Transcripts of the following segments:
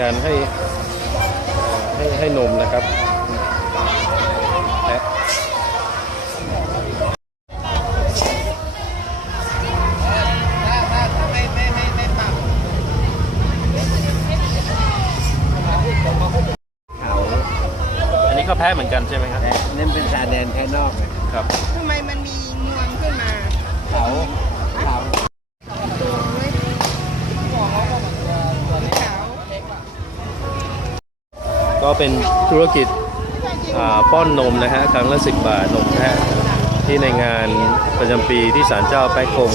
การให้ให้ให้นมนะครับแพะเขาอันนี้ก็แพะเหมือนกันใช่ไหมครับและนั่นเป็นชาแดนภายนอกนะครับทำไมมันมีเมืองขึ้นมาเขาเขา ตัวเว้ยขาว ก็เป็นธุรกิจป้อนนมนะฮะครั้งละ 10 บาทนมแพะที่ในงานประจำปีที่ศาลเจ้าแป๊กคง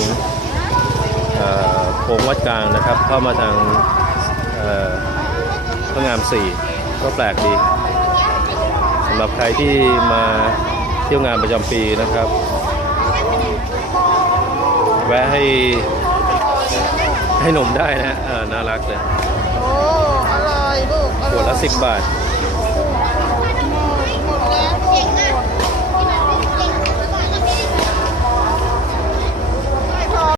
โคงวัดกลางนะครับ เข้ามาทางพระงามสี่ก็แปลกดีสำหรับใครที่มาเที่ยวงานประจำปีนะครับ แวะให้ให้นมได้นะฮะน่ารักเลย โอ้ อร่อยลูก อข